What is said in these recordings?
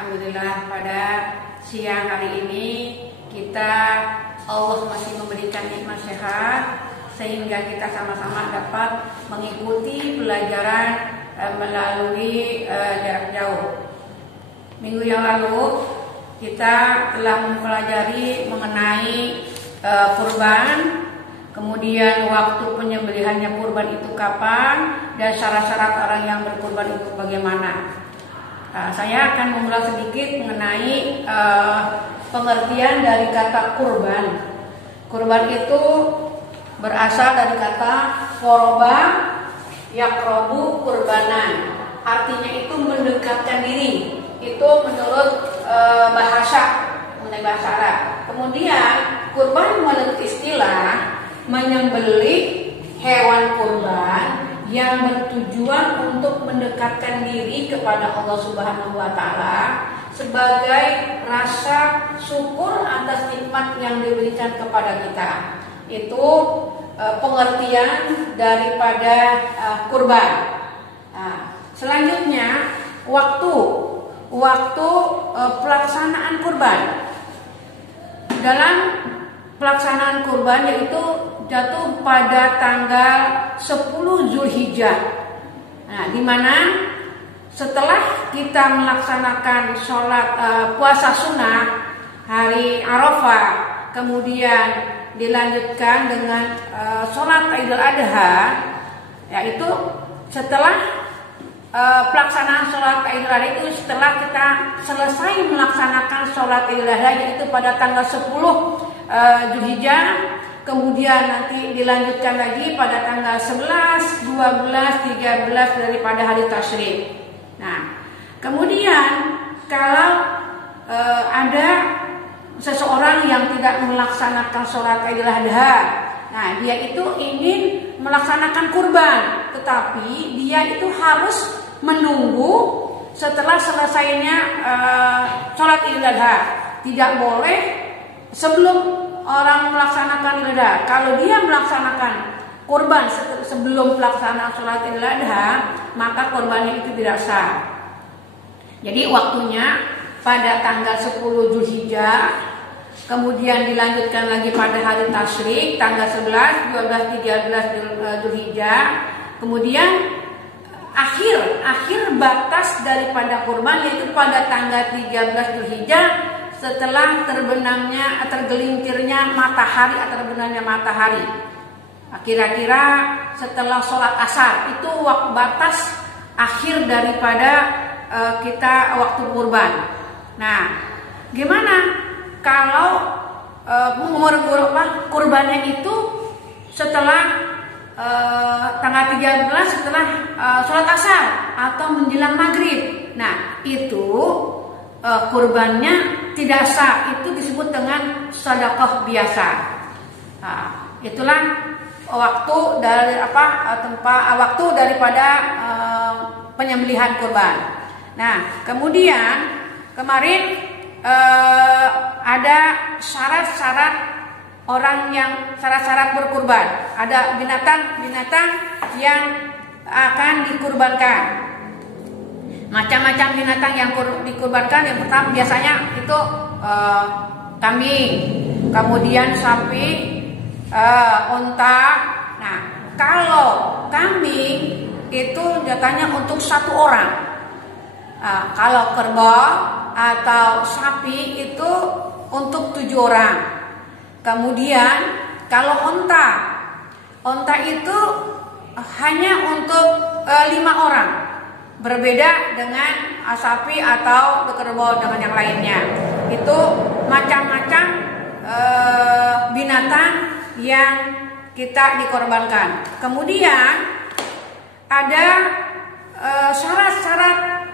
Alhamdulillah pada siang hari ini Allah masih memberikan nikmat sehat sehingga kita sama-sama dapat mengikuti pelajaran melalui jarak jauh. Minggu yang lalu kita telah mempelajari mengenai kurban, kemudian waktu penyembelihannya kurban itu kapan, dan syarat-syarat orang yang berkurban itu bagaimana. Saya akan mengulas sedikit mengenai pengertian dari kata kurban. Kurban itu berasal dari kata qoroba yaqrobu kurbanan. Artinya itu mendekatkan diri. Itu menurut mengenai bahasa Arab. Kemudian kurban menurut istilah menyembelih hewan kurban yang bertujuan untuk mendekatkan diri kepada Allah Subhanahu wa taala sebagai rasa syukur atas nikmat yang diberikan kepada kita. Itu pengertian daripada kurban. Selanjutnya waktu pelaksanaan kurban. Dalam pelaksanaan kurban yaitu jatuh pada tanggal 10 Zulhijjah. Di mana setelah kita melaksanakan sholat puasa sunnah hari Arafah, kemudian dilanjutkan dengan sholat Idul Adha, yaitu setelah pelaksanaan sholat Idul Adha itu setelah kita selesai melaksanakan sholat Idul Adha yaitu pada tanggal 10 Zulhijjah. Kemudian nanti dilanjutkan lagi pada tanggal 11, 12, 13 daripada hari tasyrik. Kemudian kalau ada seseorang yang tidak melaksanakan sholat Idul Adha, dia itu ingin melaksanakan kurban, tetapi dia itu harus menunggu setelah selesainya sholat Idul Adha. Tidak boleh sebelum orang melaksanakan Idul Adha. Kalau dia melaksanakan kurban sebelum pelaksanaan sholat Idul Adha, maka kurbannya itu tidak sah. Jadi waktunya pada tanggal 10 Zulhijjah, kemudian dilanjutkan lagi pada hari tasyrik tanggal 11, 12, 13 Zulhijjah. Kemudian akhir batas daripada kurban yaitu pada tanggal 13 Zulhijjah setelah tergelincirnya matahari atau terbenamnya matahari. Kira-kira setelah sholat asar itu batas akhir daripada kita waktu kurban. Gimana kalau kurbannya itu setelah tanggal 13 setelah sholat asar atau menjelang maghrib? Itu kurbannya tidak sah, itu disebut dengan sedekah biasa. Itulah waktu dari waktu daripada penyembelihan kurban. Kemudian kemarin ada syarat-syarat orang yang syarat-syarat berkurban. Ada binatang-binatang yang akan dikurbankan. Macam-macam binatang yang dikurbankan. Yang pertama biasanya itu kambing, kemudian sapi, unta. Kalau kambing itu jatahnya untuk satu orang. Kalau kerbau atau sapi itu untuk 7 orang. Kemudian kalau unta itu hanya untuk 5 orang. Berbeda dengan sapi atau kerbau dengan yang lainnya. Itu macam-macam binatang yang kita dikorbankan. Kemudian ada syarat-syarat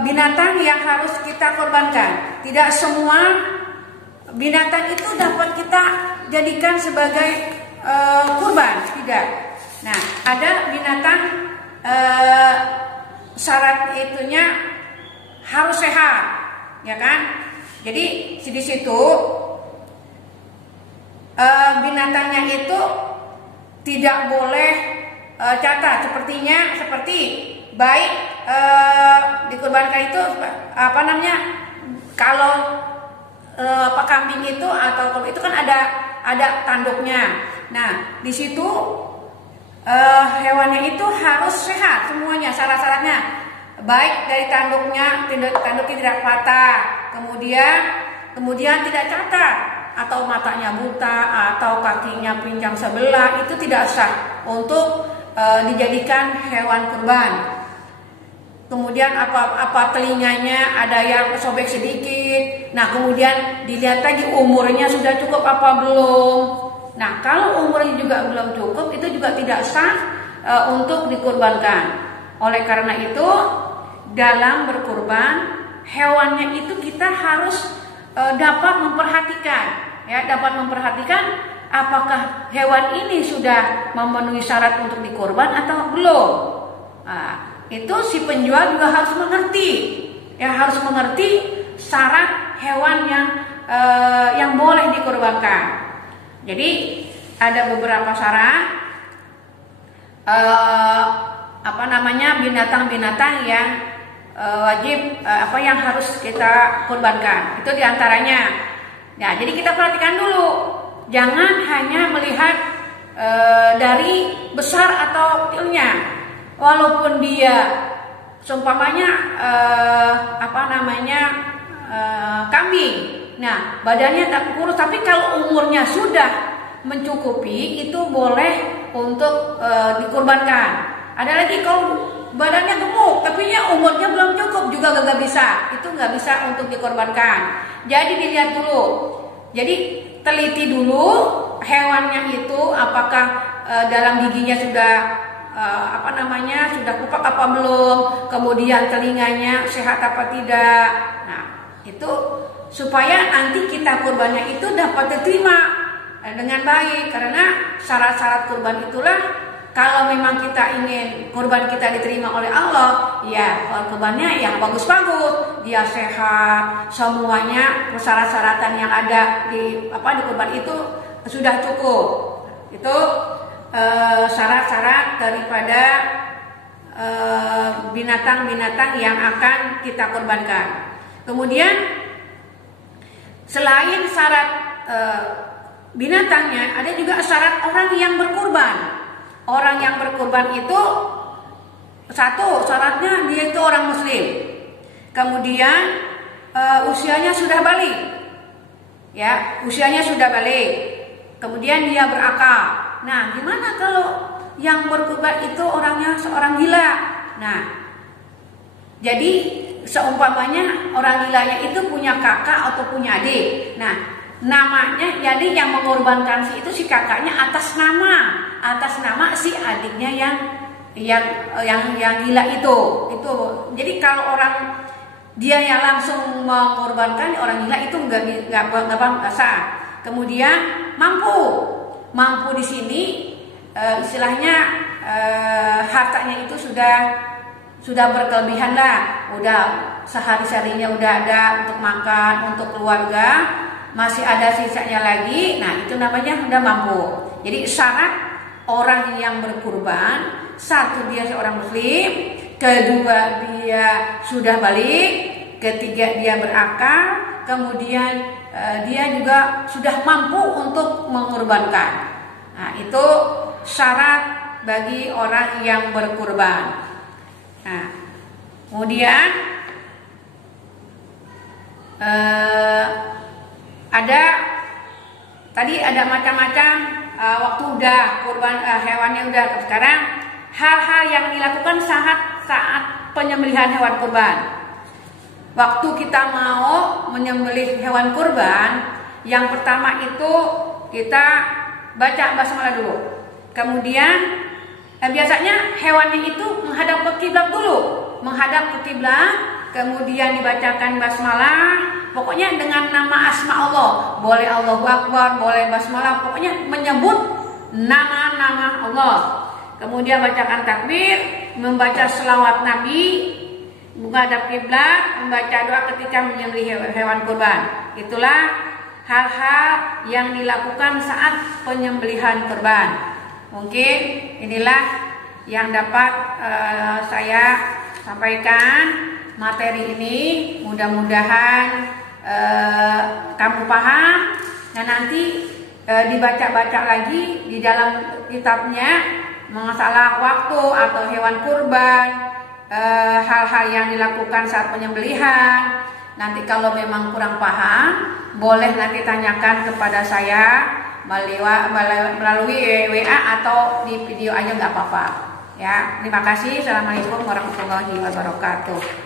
binatang yang harus kita korbankan. Tidak semua binatang itu dapat kita jadikan sebagai kurban, tidak. Ada binatang syarat itunya harus sehat, ya kan? Jadi di situ binatangnya itu tidak boleh catat seperti baik dikurbankan itu apa namanya, kalau kambing itu atau itu kan ada tanduknya. Nah, di situ hewannya itu harus sehat semuanya, syarat-syaratnya baik dari tanduknya tidak patah, kemudian tidak cacat, atau matanya buta, atau kakinya pincang sebelah, itu tidak sah untuk dijadikan hewan kurban. Kemudian apa telinganya ada yang sobek sedikit. Nah, kemudian dilihat lagi umurnya sudah cukup apa belum. Nah, kalau umurnya juga belum cukup, itu juga tidak sah untuk dikurbankan. Oleh karena itu, dalam berkurban, hewannya itu kita harus dapat memperhatikan apakah hewan ini sudah memenuhi syarat untuk dikurban atau belum. Nah, itu si penjual juga harus mengerti syarat hewan yang boleh dikurbankan. Jadi ada beberapa syarat binatang-binatang yang wajib yang harus kita kurbankan. Itu diantaranya. Nah, jadi kita perhatikan dulu, jangan hanya melihat dari besar atau kecilnya. Walaupun dia seumpamanya kambing, nah badannya tak kurus, tapi kalau umurnya sudah mencukupi, itu boleh untuk dikurbankan. Ada lagi kalau badannya gemuk, tapi umurnya belum cukup, juga nggak bisa, itu nggak bisa untuk dikurbankan. Jadi dilihat dulu, jadi teliti dulu hewannya itu apakah dalam giginya sudah sudah kupak apa belum, kemudian telinganya sehat apa tidak. Nah, itu supaya nanti kita kurbannya itu dapat diterima dengan baik, karena syarat-syarat kurban itulah kalau memang kita ingin kurban kita diterima oleh Allah, ya kurbannya yang bagus-bagus, dia sehat, semuanya persyaratan yang ada di kurban itu sudah cukup. Itu syarat-syarat daripada binatang-binatang yang akan kita kurbankan. Kemudian selain syarat binatangnya, ada juga syarat orang yang berkurban. Orang yang berkurban itu satu syaratnya dia itu orang muslim. Kemudian usianya sudah balik. Ya, usianya sudah balik. Kemudian dia berakal. Nah, gimana kalau yang berkurban itu orangnya seorang gila? Nah, jadi seumpamanya orang gilanya itu punya kakak atau punya adik. Nah, namanya, jadi yang mengorbankan si kakaknya atas nama si adiknya yang gila itu. Jadi kalau orang dia yang langsung mengorbankan orang gila itu nggak sah. Kemudian mampu di sini istilahnya hartanya itu sudah berkelebihan lah, udah sehari-harinya udah ada untuk makan, untuk keluarga, masih ada sisanya lagi. Nah, itu namanya udah mampu. Jadi syarat orang yang berkurban, satu dia seorang muslim, kedua dia sudah balik, ketiga dia berakal, kemudian dia juga sudah mampu untuk mengorbankan. Nah, itu syarat bagi orang yang berkurban. Nah, kemudian tadi ada macam-macam waktu udah kurban hewannya udah. Sekarang hal-hal yang dilakukan saat penyembelihan hewan kurban. Waktu kita mau menyembelih hewan kurban, yang pertama itu kita baca basmalah dulu. Kemudian biasanya hewannya itu menghadap ke kiblat dulu, kemudian dibacakan basmalah. Pokoknya dengan nama asma Allah, boleh Allahu Akbar, boleh basmalah, pokoknya menyebut nama-nama Allah. Kemudian bacakan takbir, membaca selawat Nabi, menghadap kiblat, membaca doa ketika menyembelih hewan kurban. Itulah hal-hal yang dilakukan saat penyembelihan kurban. Mungkin inilah yang dapat saya sampaikan materi ini. Mudah-mudahan kamu paham. Nah, nanti dibaca-baca lagi di dalam kitabnya masalah waktu atau hewan kurban, hal-hal yang dilakukan saat penyembelihan. Nanti kalau memang kurang paham, boleh nanti tanyakan kepada saya melalui WA atau di video aja nggak apa-apa. Ya, terima kasih. Assalamualaikum warahmatullahi wabarakatuh.